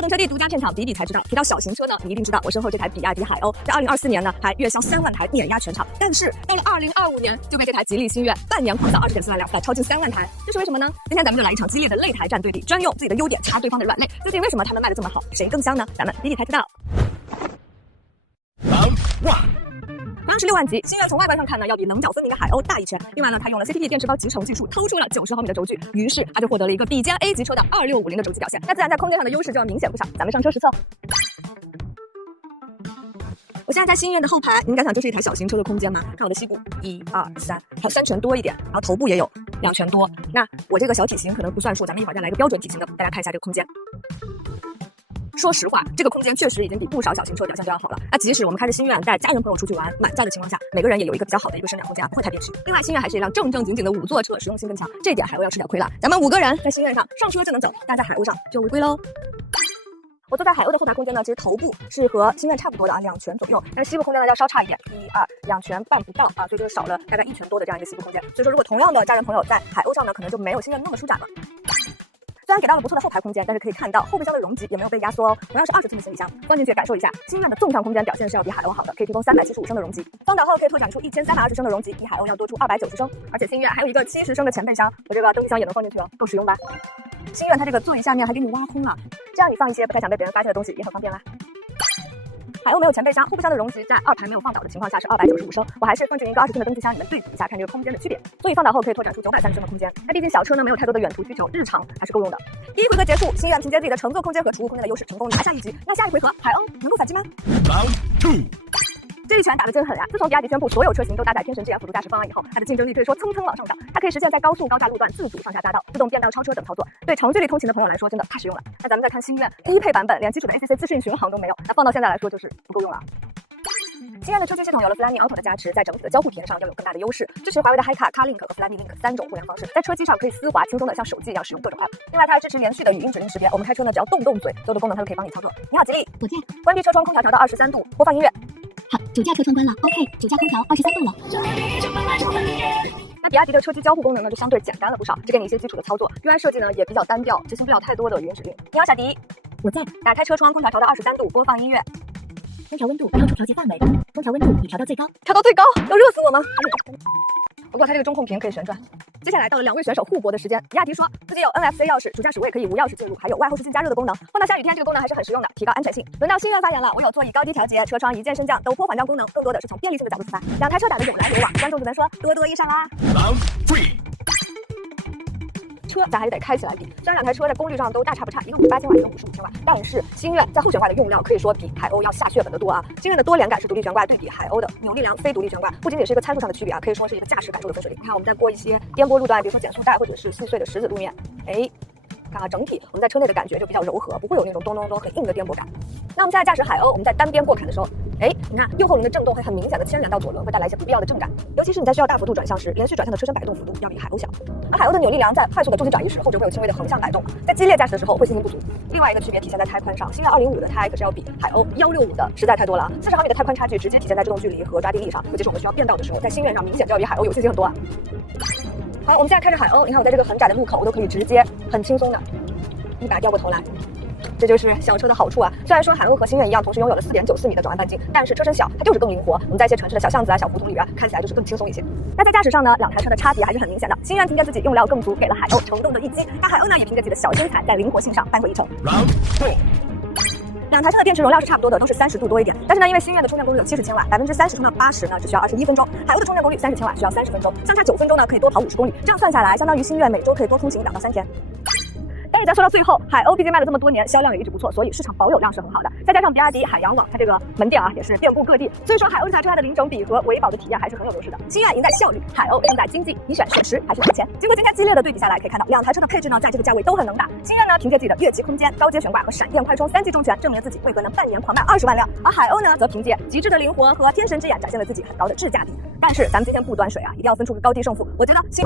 动车帝独家片场，比比才知道。提到小型车呢，你一定知道我身后这台比亚迪海鸥，在2024年呢还月销3万台，碾压全场。但是到了2025年，就被这台吉利星越半年狂销20.4万辆，到超近3万台，这是为什么呢？今天咱们就来一场激烈的擂台战对比，专用自己的优点插对方的软肋。究竟为什么他们卖的这么好，谁更香呢？咱们比比才知道。同样是6万级，星越从外观上看呢，要比棱角分明的海鸥大一圈。另外呢，它用了 CTP 电池包集成技术，偷出了90毫米的轴距，于是它就获得了一个比肩 A 级车的2650的轴距表现。那自然在空间上的优势就要明显不少。咱们上车实测。我现在在星越的后排，你们敢想这是一台小型车的空间吗？看我的膝部，1、2、3，还有3拳多一点，然后头部也有2拳多。那我这个小体型可能不算数，咱们一会儿再来一个标准体型的，大家看一下这个空间。说实话，这个空间确实已经比不少小型车表现都要好了。那即使我们开着星越带家人朋友出去玩，满载的情况下，每个人也有一个比较好的一个生长空间，不会太憋屈。另外，星越还是一辆正经的5座车，实用性更强，这一点海鸥要吃点亏了。咱们5个人在星越上上车就能走，但在海鸥上就违规喽。我坐在海鸥的后排空间呢，其实头部是和星越差不多的2拳左右，但是膝部空间呢要稍差一点，1、2，2拳半不到啊，所以就是少了大概1拳多的这样一个膝部空间。所以说，如果同样的家人朋友在海鸥上呢，可能就没有星越那么舒展了。虽然给到了不错的后排空间，但是可以看到后备箱的容积也没有被压缩哦。同样是20寸的行李箱，放进去感受一下，星越的纵向空间表现是要比海鸥好的，可以提供375升的容积。放倒后可以拓展出1320升的容积，比海鸥要多出290升。而且星越还有一个70升的前备箱，我这个登机箱也能放进去哦，够实用吧？星越它这个座椅下面还给你挖空了，这样你放一些不太想被别人发现的东西也很方便啦。海鸥没有前备箱，后备箱的容积在2排没有放倒的情况下是295升，我还是放进一个20寸的登机箱，你们对比一下看这个空间的区别。座椅放倒后可以拓展出930升的空间，那毕竟小车呢没有太多的远途需求，日常还是够用的。第一回合结束，星越凭借自己的乘坐空间和储物空间的优势，成功拿下1局。那下一回合，海鸥能够反击吗？ Round 2。这一拳打得真狠呀！自从比亚迪宣布所有车型都搭载天神 GF 辅助驾驶方案以后，它的竞争力可以说蹭蹭往上涨。它可以实现在高速高架路段自主上下匝道、自动变道超车等操作，对长距离通勤的朋友来说真的太实用了。那咱们再看星越低配版本，连基础的 ACC 自适应巡航都没有，那放到现在来说就是不够用了。星越的车机系统有了 Flyme Auto 的加持，在整体的交互体验上要有更大的优势，支持华为的 HiCar、CarLink 和 Flyme Link 3种互联方式，在车机上可以丝滑轻松的像手机一样使用各种 App。另外，它还支持连续的语音指令识别，我们开车呢只要动嘴，所有的功能它都可以帮你操作。你好，吉利，我在。关闭车窗空调调到23度，播放音乐。好，主驾车窗关了 ，OK， 主驾空调23度了。那比亚迪的车机交互功能呢就相对简单了不少，只给你一些基础的操作。UI 设计呢也比较单调，执行不了太多的语音指令。你好，小迪，我在。打开车窗，空调调到23度，播放音乐。空调温度超出调节范围，空调温度已调到最高。调到最高，要热死我吗？不过它这个中控屏可以旋转。接下来到了2位选手互搏的时间。比亚迪说自己有 NFC 钥匙，主驾驶位可以无钥匙进入，还有外后视镜加热的功能。碰到下雨天，这个功能还是很实用的，提高安全性。轮到星越发言了，我有座椅高低调节、车窗一键升降、陡坡缓降功能，更多的是从便利性的角度出发。2台车打得有来有往，观众只能说多多益善啦。Round 3。车咱还是得开起来比，虽然2台车在功率上都大差不差，一个58千瓦，一个55千瓦，但是星越在后悬挂的用料可以说比海鸥要下血本的多啊。星越的多连杆式独立悬挂对比海鸥的扭力梁非独立悬挂，不仅仅是一个参数上的区别啊，可以说是一个驾驶感受的分水岭。你看我们在过一些颠簸路段，比如说减速带或者是细碎的石子路面，看啊，整体我们在车内的感觉就比较柔和，不会有那种咚咚咚很硬的颠簸感。那我们现在驾驶海鸥，我们在单边过坎的时候，你看右后轮的震动会很明显的牵连到左轮，会带来一些不必要的震感，尤其是你在需要大幅度转向时，连续转向的车身摆动幅度要比海鸥小。而海鸥的扭力梁在快速的重心转移时，后者会有轻微的横向摆动，在激烈驾驶的时候会信心不足。另外一个区别体现在胎宽上，星越205的胎可是要比海鸥165的实在太多了，40毫米的胎宽差距直接体现在制动距离和抓地力上，尤其是我们需要变道的时候，在星越上明显就要比海鸥有信心很多啊。好，我们现在开着海鸥，你看我在这个很窄的路口，我都可以直接很轻松的一把掉过头来，这就是小车的好处啊！虽然说海鸥和星越一样，同时拥有了4.94米的转弯半径，但是车身小，它就是更灵活。我们在一些城市的小巷子啊、小胡同里啊，看起来就是更轻松一些。那在驾驶上呢，2台车的差别还是很明显的。星越凭借自己用料更足，给了海鸥乘动的一击；那海鸥呢，也凭借自己的小身材，在灵活性上扳回一城。Round 4。2台车的电池容量是差不多的，都是30度多一点。但是呢，因为星越的充电功率有70千瓦，30%充到80呢，只需要21分钟；海鸥的充电功率30千瓦，需要30分钟，相差9分钟呢，可以多跑50公里。这样算下来，相当于星越每周可以多通勤2到3天。但是咱说到最后，海鸥毕竟卖了这么多年，销量也一直不错，所以市场保有量是很好的。再加上比亚迪海洋网，它这个门店啊也是遍布各地，所以说海鸥这台车它的零整比和维保的体验还是很有优势的。星越赢在效率，海鸥胜在经济。你选选时还是选钱？经过今天激烈的对比下来，可以看到2台车的配置呢，在这个价位都很能打。星越呢，凭借自己的越级空间、高阶悬挂和闪电快充3G 重拳，证明了自己为何能半年狂卖20万辆。而海鸥呢，则凭借极致的灵活和天神之眼，展现了自己很高的智驾比。但是咱们今天不端水啊，一定要分出个高低胜负。我觉得星。